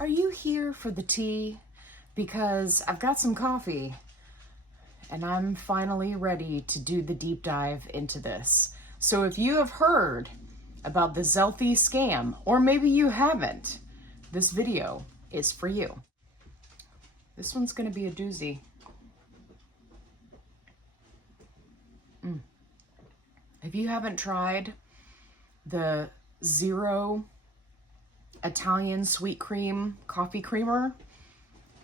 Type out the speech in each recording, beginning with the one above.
Are you here for the tea? Because I've got some coffee and I'm finally ready to do the deep dive into this. So if you have heard about the Zealthy scam, or maybe you haven't, this video is for you. This one's going to be a doozy. If you haven't tried the Zero Italian sweet cream coffee creamer,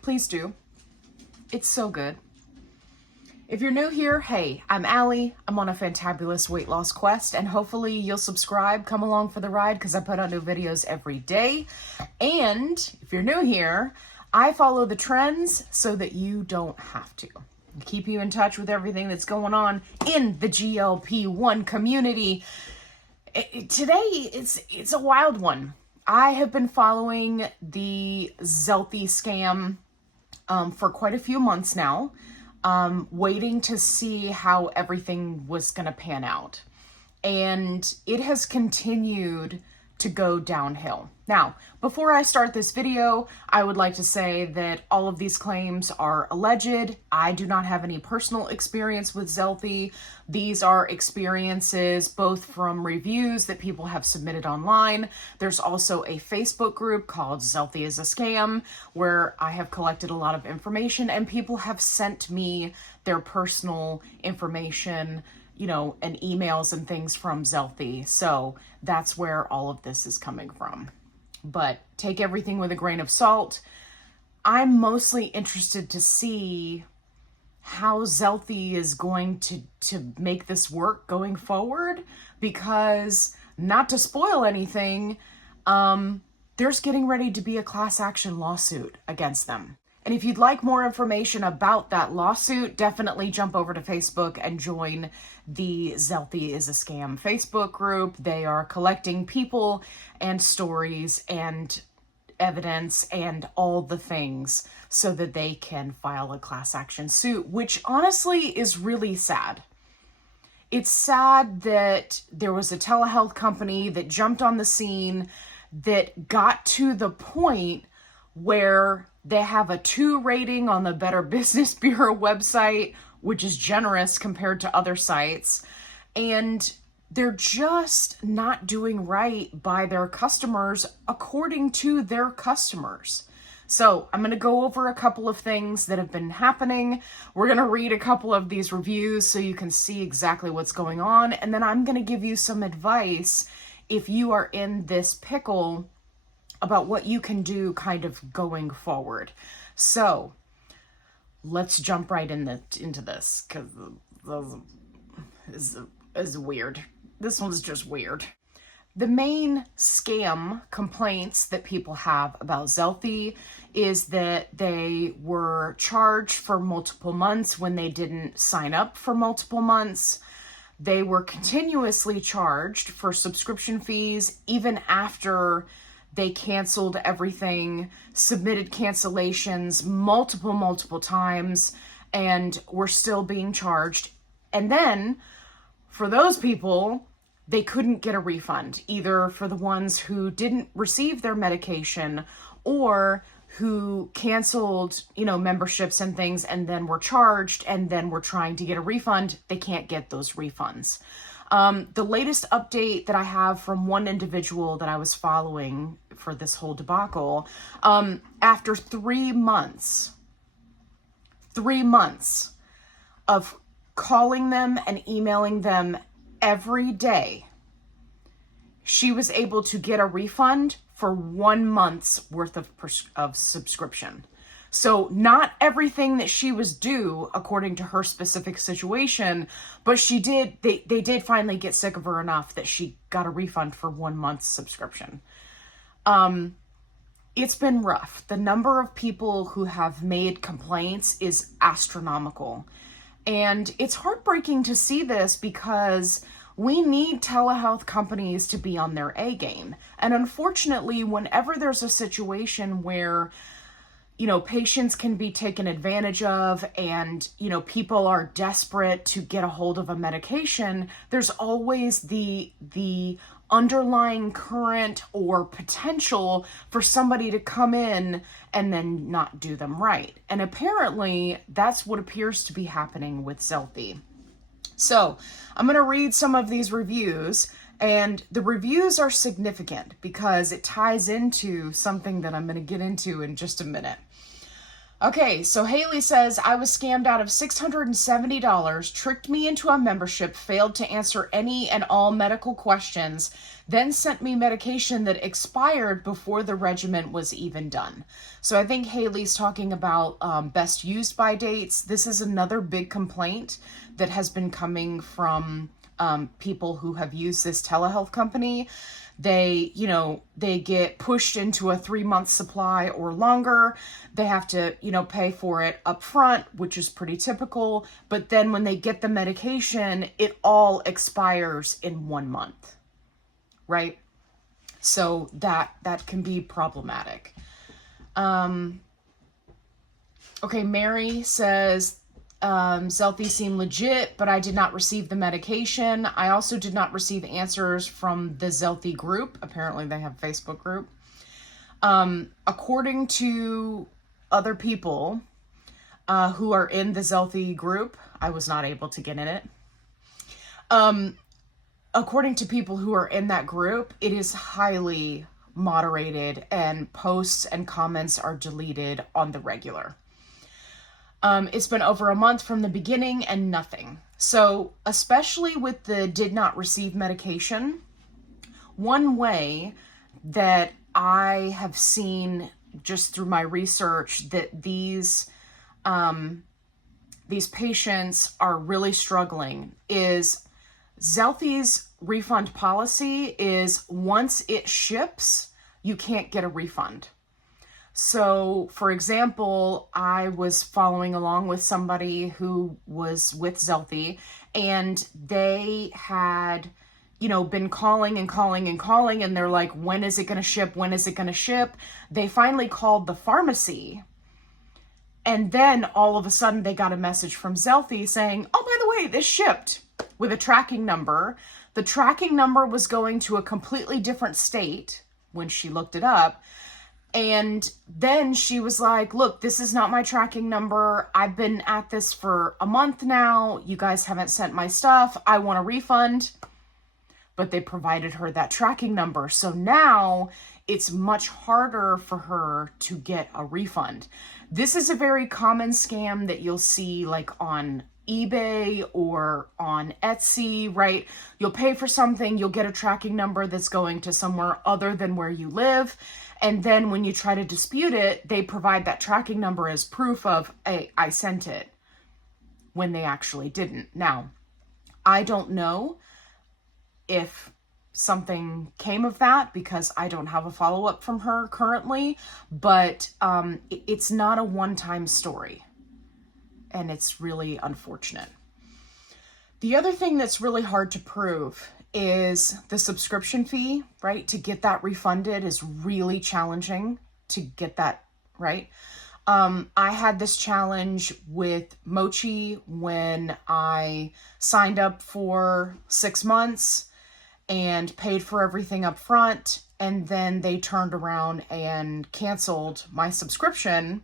please do. It's so good. If you're new here, hey, I'm Allie. I'm on a fantabulous weight loss quest, and hopefully you'll subscribe, come along for the ride, because I put out new videos every day. And if you're new here, I follow the trends so that you don't have to. Keep you in touch with everything that's going on in the GLP-1 community. Today, it's a wild one. I have been following the Zealthy scam for quite a few months now, waiting to see how everything was going to pan out. And it has continued to go downhill. Now, before I start this video, I would like to say that all of these claims are alleged. I do not have any personal experience with Zealthy. These are experiences both from reviews that people have submitted online. There's also a Facebook group called Zealthy is a Scam, where I have collected a lot of information and people have sent me their personal information, and emails and things from Zealthy. So that's where all of this is coming from. But take everything with a grain of salt. I'm mostly interested to see how Zealthy is going to make this work going forward, because, not to spoil anything, there's getting ready to be a class action lawsuit against them. And if you'd like more information about that lawsuit, definitely jump over to Facebook and join the Zealthy is a Scam Facebook group. They are collecting people and stories and evidence and all the things so that they can file a class action suit, which honestly is really sad. It's sad that there was a telehealth company that jumped on the scene that got to the point where they have a 2 rating on the Better Business Bureau website, which is generous compared to other sites. And they're just not doing right by their customers according to their customers. So I'm going to go over a couple of things that have been happening. We're going to read a couple of these reviews so you can see exactly what's going on. And then I'm going to give you some advice if you are in this pickle about what you can do kind of going forward. So let's jump right into this, because this is weird. This one's just weird. The main scam complaints that people have about Zealthy is that they were charged for multiple months when they didn't sign up for multiple months. They were continuously charged for subscription fees even after they canceled everything, submitted cancellations multiple times, and were still being charged. And then, for those people, they couldn't get a refund, either for the ones who didn't receive their medication or who canceled, memberships and things and then were charged and then were trying to get a refund. They can't get those refunds. The latest update that I have from one individual that I was following for this whole debacle, after 3 months of calling them and emailing them every day, she was able to get a refund for 1 month's worth of subscription. So not everything that she was due according to her specific situation, but they did finally get sick of her enough that she got a refund for 1 month's subscription. It's been rough. The number of people who have made complaints is astronomical. And it's heartbreaking to see this, because we need telehealth companies to be on their A game. And unfortunately, whenever there's a situation where patients can be taken advantage of and, people are desperate to get a hold of a medication, there's always the underlying current or potential for somebody to come in and then not do them right. And apparently that's what appears to be happening with Zealthy. So I'm going to read some of these reviews, and the reviews are significant because it ties into something that I'm going to get into in just a minute. Okay, so Haley says, I was scammed out of $670, tricked me into a membership, failed to answer any and all medical questions, then sent me medication that expired before the regimen was even done. So I think Haley's talking about best used by dates. This is another big complaint that has been coming from people who have used this telehealth company. They get pushed into a 3-month supply or longer. They have to, pay for it up front, which is pretty typical. But then when they get the medication, it all expires in 1 month, right? So that can be problematic. Okay, Mary says, Zealthy seemed legit, but I did not receive the medication. I also did not receive answers from the Zealthy group. Apparently they have a Facebook group. According to other people who are in the Zealthy group, I was not able to get in it. According to people who are in that group, it is highly moderated and posts and comments are deleted on the regular. It's been over a month from the beginning and nothing. So especially with the did not receive medication, one way that I have seen just through my research that these patients are really struggling is Zealthy's refund policy is once it ships, you can't get a refund. So, for example, I was following along with somebody who was with Zealthy, and they had, been calling, and they're like, when is it going to ship? When is it going to ship? They finally called the pharmacy, and then all of a sudden they got a message from Zealthy saying, oh, by the way, this shipped with a tracking number. The tracking number was going to a completely different state when she looked it up. And then she was like, look, this is not my tracking number. I've been at this for a month now. You guys haven't sent my stuff. I want a refund. But they provided her that tracking number. So now it's much harder for her to get a refund. This is a very common scam that you'll see like on eBay or on Etsy, right? You'll pay for something, you'll get a tracking number that's going to somewhere other than where you live. And then when you try to dispute it, they provide that tracking number as proof of, hey, I sent it, when they actually didn't. Now, I don't know if something came of that because I don't have a follow-up from her currently, but it's not a one-time story. And it's really unfortunate. The other thing that's really hard to prove is the subscription fee, right? To get that refunded is really challenging to get that, right? I had this challenge with Mochi when I signed up for 6 months and paid for everything up front, and then they turned around and canceled my subscription,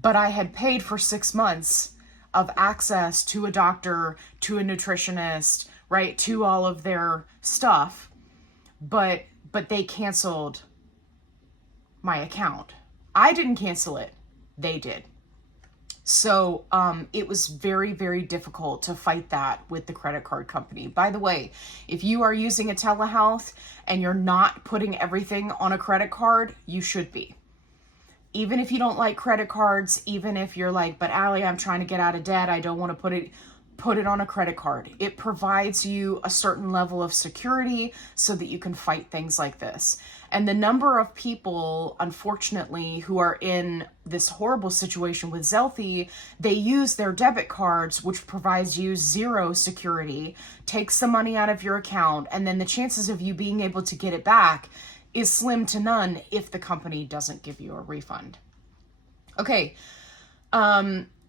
but I had paid for 6 months of access to a doctor, to a nutritionist, right, to all of their stuff, but they canceled my account. I didn't cancel it, they did. So it was very, very difficult to fight that with the credit card company. By the way, if you are using a telehealth and you're not putting everything on a credit card, you should be. Even if you don't like credit cards, even if you're like, but Allie, I'm trying to get out of debt, I don't want to put it on a credit card. It provides you a certain level of security so that you can fight things like this. And the number of people, unfortunately, who are in this horrible situation with Zealthy, they use their debit cards, which provides you zero security, takes the money out of your account, and then the chances of you being able to get it back is slim to none if the company doesn't give you a refund. Okay,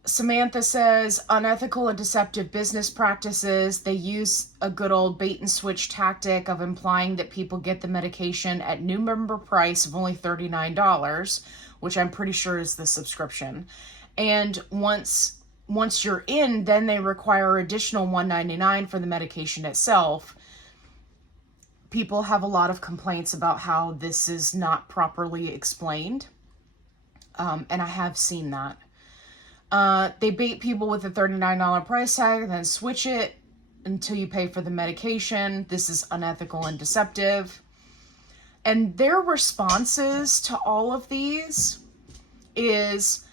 Samantha says, unethical and deceptive business practices. They use a good old bait and switch tactic of implying that people get the medication at new member price of only $39, which I'm pretty sure is the subscription. And once you're in, then they require additional $199 for the medication itself. People have a lot of complaints about how this is not properly explained. And I have seen that. They bait people with a $39 price tag and then switch it until you pay for the medication. This is unethical and deceptive. And their responses to all of these is,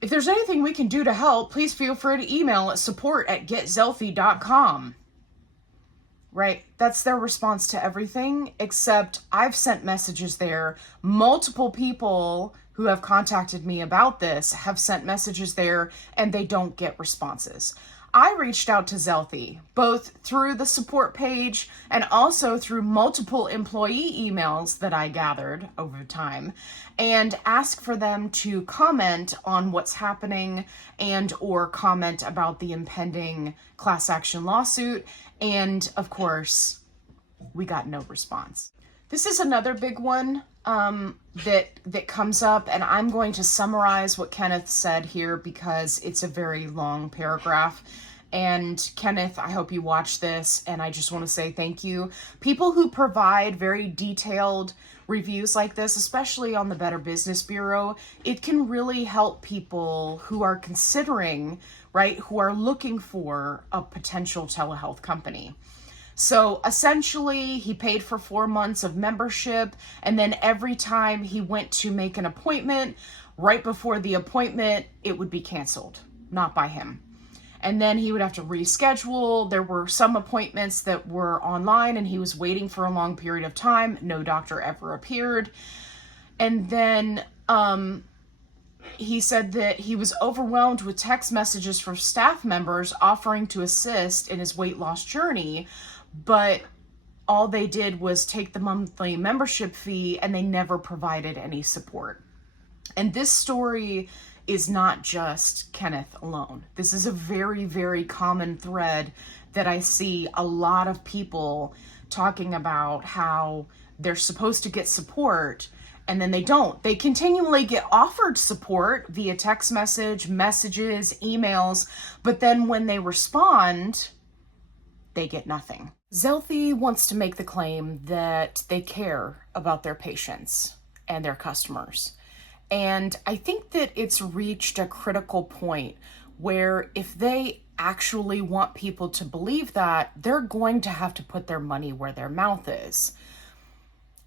if there's anything we can do to help, please feel free to email at support@getzealthy.com. Right? That's their response to everything, except I've sent messages there. Multiple people who have contacted me about this have sent messages there, and they don't get responses. I reached out to Zealthy, both through the support page and also through multiple employee emails that I gathered over time, and asked for them to comment on what's happening and or comment about the impending class action lawsuit. And of course, we got no response. This is another big one that comes up, and I'm going to summarize what Kenneth said here because it's a very long paragraph. And Kenneth, I hope you watch this, and I just want to say thank you. People who provide very detailed reviews like this, especially on the Better Business Bureau, it can really help people who are considering, right, who are looking for a potential telehealth company. So essentially, he paid for 4 months of membership, and then every time he went to make an appointment, right before the appointment, it would be canceled, not by him. And then he would have to reschedule. There were some appointments that were online and he was waiting for a long period of time. No doctor ever appeared. And then he said that he was overwhelmed with text messages from staff members offering to assist in his weight loss journey, but all they did was take the monthly membership fee and they never provided any support. And this story is not just Kenneth alone. This is a very, very common thread that I see a lot of people talking about how they're supposed to get support and then they don't. They continually get offered support via text messages, emails, but then when they respond, they get nothing. Zealthy wants to make the claim that they care about their patients and their customers. And I think that it's reached a critical point where if they actually want people to believe that, they're going to have to put their money where their mouth is.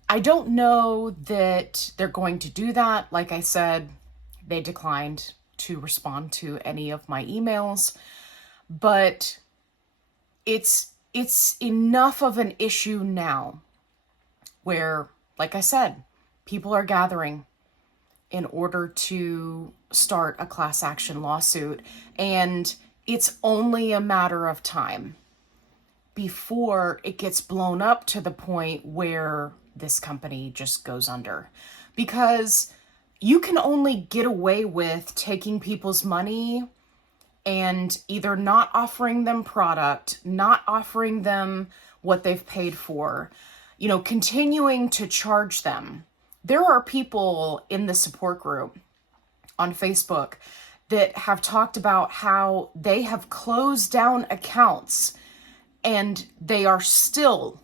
I don't know that they're going to do that. Like I said, they declined to respond to any of my emails, but it's enough of an issue now where, like I said, people are gathering in order to start a class action lawsuit. And it's only a matter of time before it gets blown up to the point where this company just goes under. Because you can only get away with taking people's money and either not offering them product, not offering them what they've paid for, continuing to charge them. There are people in the support group on Facebook that have talked about how they have closed down accounts and they are still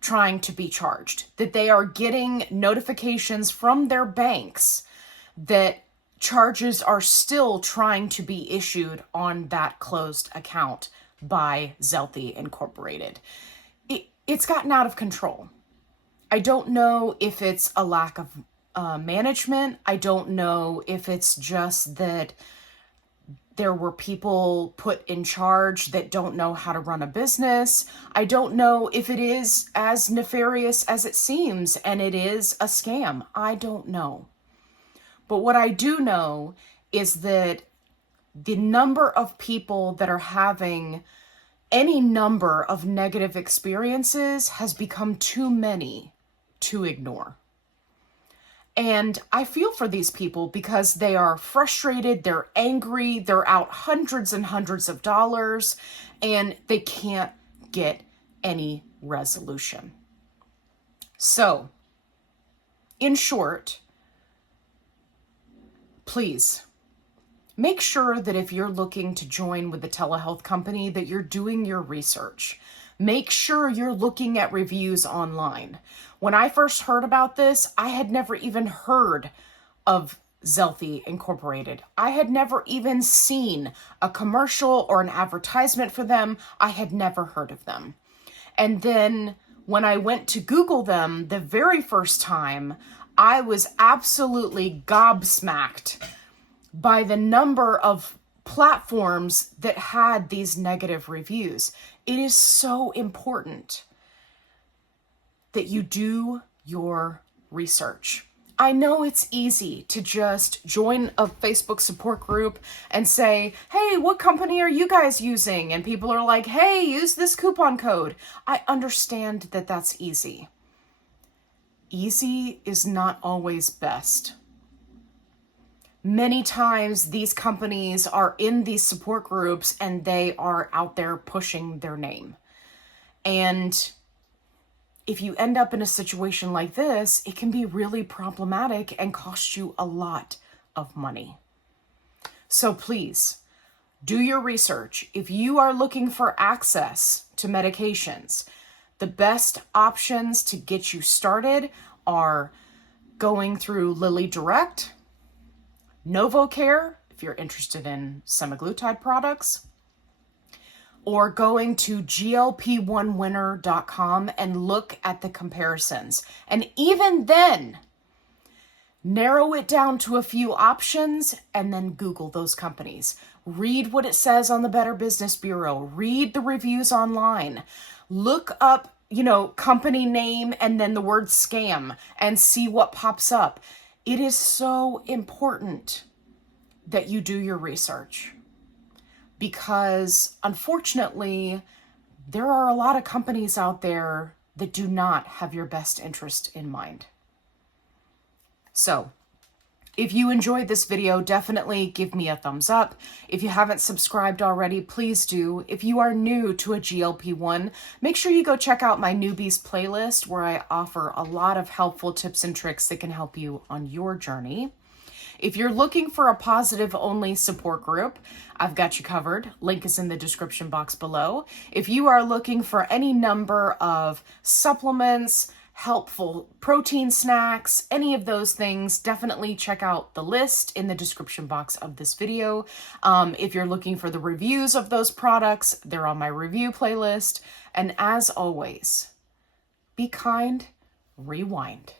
trying to be charged, that they are getting notifications from their banks that charges are still trying to be issued on that closed account by Zealthy Incorporated. It's gotten out of control. I don't know if it's a lack of management. I don't know if it's just that there were people put in charge that don't know how to run a business. I don't know if it is as nefarious as it seems and it is a scam. I don't know. But what I do know is that the number of people that are having any number of negative experiences has become too many to ignore. And I feel for these people because they are frustrated, they're angry, they're out hundreds and hundreds of dollars, and they can't get any resolution. So, in short, please make sure that if you're looking to join with the telehealth company, that you're doing your research. Make sure you're looking at reviews online. When I first heard about this, I had never even heard of Zealthy Incorporated. I had never even seen a commercial or an advertisement for them. I had never heard of them. And then when I went to Google them the very first time, I was absolutely gobsmacked by the number of platforms that had these negative reviews. It is so important that you do your research. I know it's easy to just join a Facebook support group and say, hey, what company are you guys using? And people are like, hey, use this coupon code. I understand that that's easy. Easy is not always best. Many times these companies are in these support groups and they are out there pushing their name. And if you end up in a situation like this, it can be really problematic and cost you a lot of money. So please, do your research. If you are looking for access to medications, the best options to get you started are going through Lilly Direct, NovoCare, if you're interested in semaglutide products, or going to glp1winner.com and look at the comparisons. And even then, narrow it down to a few options and then Google those companies. Read what it says on the Better Business Bureau. Read the reviews online. Look up, company name and then the word scam and see what pops up. It is so important that you do your research because unfortunately, there are a lot of companies out there that do not have your best interest in mind. So, if you enjoyed this video, definitely give me a thumbs up. If you haven't subscribed already, please do. If you are new to a GLP-1, make sure you go check out my newbies playlist where I offer a lot of helpful tips and tricks that can help you on your journey. If you're looking for a positive-only support group, I've got you covered. Link is in the description box below. If you are looking for any number of supplements, helpful protein snacks, any of those things, definitely check out the list in the description box of this video. If you're looking for the reviews of those products, they're on my review playlist. And as always, be kind, rewind.